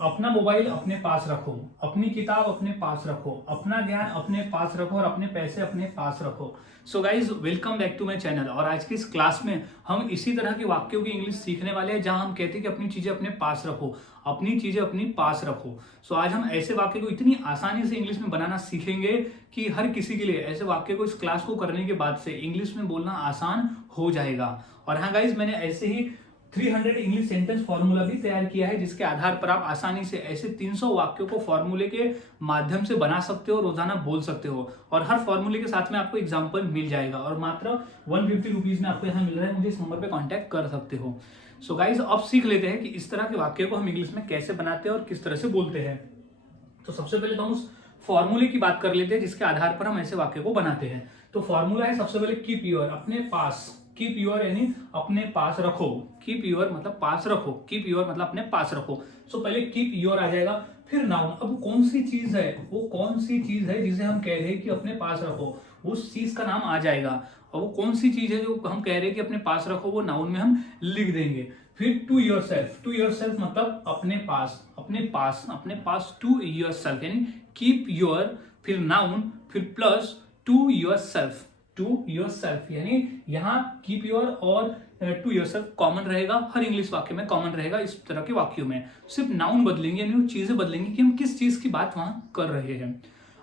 अपना मोबाइल अपने पास रखो, अपनी किताब अपने पास रखो, अपना ज्ञान अपने पास रखो और अपने पैसे अपने पास रखो। So guys, welcome back to my channel. और आज की इस क्लास में हम इसी तरह के वाक्यों की इंग्लिश सीखने वाले हैं जहां हम कहते हैं कि अपनी चीजें अपने पास रखो, अपनी चीजें अपनी पास रखो। सो आज हम ऐसे वाक्य को इतनी आसानी से इंग्लिश में बनाना सीखेंगे कि हर किसी के लिए ऐसे वाक्य को इस क्लास को करने के बाद से इंग्लिश में बोलना आसान हो जाएगा। और हाँ गाइज, मैंने ऐसे ही 300 इंग्लिश सेंटेंस फॉर्मूला भी तैयार किया है जिसके आधार पर आप आसानी से ऐसे 300 वाक्यों को फॉर्मूले के माध्यम से बना सकते हो, रोजाना बोल सकते हो। और हर फॉर्मूले के साथ में आपको एग्जाम्पल मिल जाएगा और मात्र 150 रुपीज में आपको यहाँ मिल रहा है। मुझे इस नंबर पे कांटेक्ट कर सकते हो। सो गाइज, अब सीख लेते हैं कि इस तरह के वाक्य को हम इंग्लिश में कैसे बनाते हैं और किस तरह से बोलते हैं। तो सबसे पहले तो हम उस फॉर्मूले की बात कर लेते हैं जिसके आधार पर हम ऐसे वाक्य को बनाते हैं। तो फॉर्मूला है सबसे पहले कीप योर, अपने पास। कीप योर यानी अपने पास रखो। कीप योर मतलब पास रखो, कीप योर मतलब अपने पास रखो। सो पहले कीप योर आ जाएगा, फिर नाउन। अब कौन सी चीज है, वो कौन सी चीज है जिसे हम कह रहे हैं कि अपने पास रखो, उस चीज का नाम आ जाएगा। और वो कौन सी चीज है जो हम कह रहे हैं कि अपने पास रखो, वो नाउन में हम लिख देंगे। फिर to yourself. To yourself मतलब अपने पास, अपने पास, अपने पास। टू योर सेल्फ यानी कीप योर, फिर नाउन, फिर plus to yourself. To yourself यानी यहाँ कीप योर और टू योर सेल्फ कॉमन रहेगा, हर इंग्लिश वाक्य में कॉमन रहेगा। इस तरह के वाक्यों में सिर्फ नाउन बदलेंगे यानी वो चीजें बदलेंगी कि हम किस चीज की बात वहां कर रहे हैं।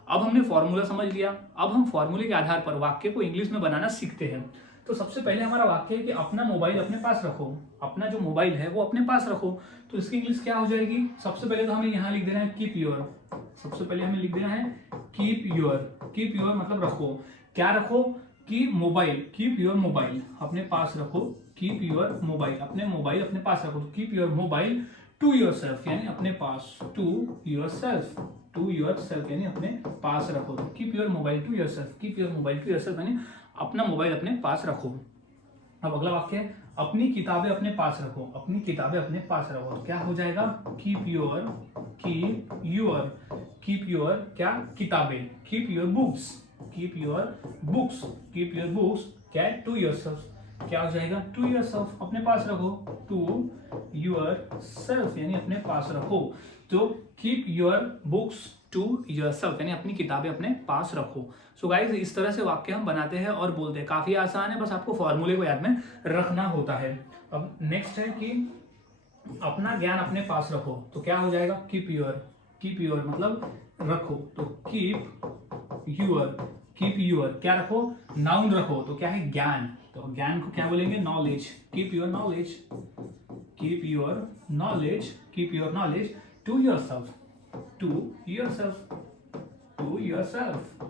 अब हमने फॉर्मूला समझ लिया, अब हम फॉर्मूले के आधार पर वाक्य को इंग्लिश में बनाना सीखते हैं। तो सबसे पहले हमारा वाक्य है कि अपना मोबाइल अपने पास रखो। अपना जो मोबाइल है वो अपने पास रखो। तो इसकी इंग्लिश क्या हो जाएगी? सबसे पहले तो हमें यहाँ लिख देना है कीप योर। सबसे पहले हमें लिख देना है कीप योर। कीप योर मतलब रखो। क्या रखो? कि मोबाइल, कीप योर मोबाइल अपने पास रखो। कीप योर मोबाइल, अपने मोबाइल अपने पास रखो। तो keep your mobile to yourself यानी अपने पास। To yourself, to yourself यानी अपने पास रखो। तो keep your mobile to yourself, keep your mobile to yourself यानी अपना मोबाइल अपने पास रखो। अब अगला वाक्य है अपनी किताबें अपने पास रखो। अपनी किताबें अपने पास रखो। तो क्या हो जाएगा? Keep your, keep your, keep your क्या? किताबें। Keep your books, keep your books, keep your books क्या है? To yourself. क्या हो जाएगा? टू योर सेल्फ, अपने पास रखो। टू योर सेल्फ यानी अपने पास रखो। तो keep your books to yourself यानी अपनी किताबें अपने पास रखो। सो गाइज, इस तरह से वाक्य हम बनाते हैं और बोलते हैं। काफी आसान है, बस आपको फॉर्मूले को याद में रखना होता है। अब नेक्स्ट है कि अपना ज्ञान अपने पास रखो। तो क्या हो जाएगा? Keep your. कीप योर मतलब रखो। तो कीप योर, कीप योर क्या रखो? नाउन रखो। तो क्या है? ज्ञान। तो ज्ञान को क्या बोलेंगे? Knowledge. Keep your knowledge, keep your knowledge, keep your knowledge to yourself, to yourself, to yourself,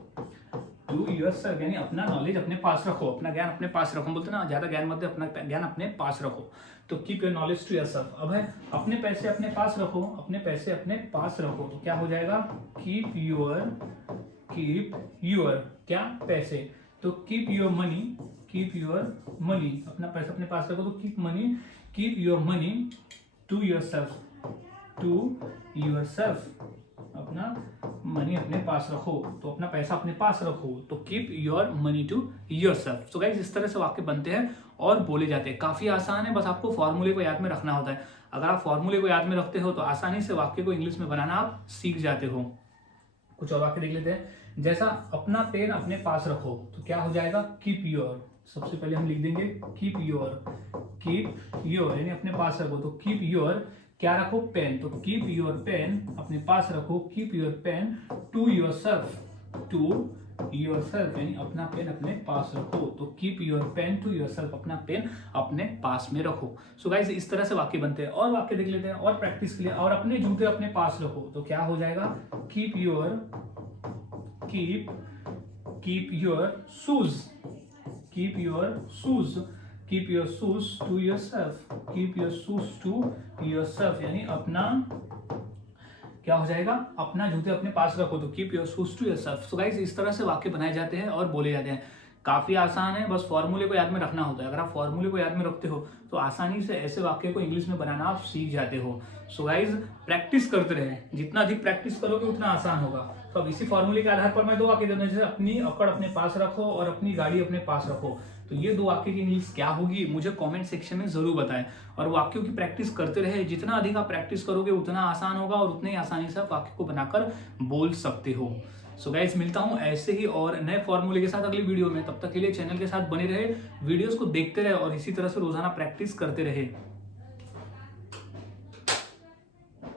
to yourself यानी अपना नॉलेज अपने पास रखो, अपना ज्ञान अपने पास रखो। बोलते ना, ज्यादा ज्ञान मत दे, अपना ज्ञान अपने पास रखो। तो keep your knowledge to yourself. अब है अपने पैसे अपने पास रखो। अपने पैसे अपने पास रखो। तो क्या हो जाएगा? कीप योर, कीप योर क्या? पैसे। तो keep your money, keep your money अपना पैसा अपने पास रखो। तो keep money, keep your money to yourself, to yourself अपना मनी अपने पास रखो। तो अपना पैसा अपने पास रखो। तो keep your money to yourself. So guys, इस तरह से वाक्य बनते हैं और बोले जाते हैं। काफी आसान है, बस आपको फॉर्मूले को याद में रखना होता है। अगर आप फॉर्मूले को याद में रखते हो तो आसानी से वाक्य को इंग्लिश में बनाना आप सीख जाते हो। कुछ और वाक्य देख लेते हैं। जैसा अपना पेन अपने पास रखो। तो क्या हो जाएगा? Keep your. सबसे पहले हम लिख देंगे कीप योर, कीप योर यानी अपने पास रखो। तो कीप योर क्या रखो? पेन। तो कीप योर पेन अपने पास रखो। Keep your pen to yourself, to yourself यानी अपना पेन अपने पास रखो। तो keep your pen to yourself, अपना पेन अपने पास में रखो। सो गाइस, इस तरह से वाक्य बनते हैं। और वाक्य देख लेते हैं और प्रैक्टिस के लिए। और अपने जूते अपने पास रखो। तो क्या हो जाएगा? Keep your, keep, keep your shoes, keep your shoes, keep your shoes to yourself, keep your shoes to yourself यानी अपना क्या हो जाएगा? अपना जूते अपने पास रखो। तो keep your shoes to yourself. So guys, इस तरह से वाक्य बनाए जाते हैं और बोले जाते हैं। काफी आसान है, बस फॉर्मूले को याद में रखना होता है। अगर आप फॉर्मूले को याद में रखते हो तो आसानी से ऐसे वाक्य को इंग्लिश में बनाना आप सीख जाते हो। सो गाइस, प्रैक्टिस करते रहे। जितना अधिक प्रैक्टिस करोगे उतना आसान होगा। तो अब इसी फॉर्मूले के आधार पर मैं दो वाक्य देना, जैसे अपनी अकड़ अपने पास रखो और अपनी गाड़ी अपने पास रखो। तो ये 2 वाक्य की इंग्लिश क्या होगी मुझे कमेंट सेक्शन में जरूर बताएं। और वाक्यों की प्रैक्टिस करते रहे, जितना अधिक आप प्रैक्टिस करोगे उतना आसान होगा और उतने ही आसानी से आप वाक्य को बनाकर बोल सकते हो। सो गाइस, मिलता हूं ऐसे ही और नए फॉर्मूले के साथ अगली वीडियो में। तब तक के लिए चैनल के साथ बने रहे, वीडियोस को देखते रहे और इसी तरह से रोजाना प्रैक्टिस करते रहे।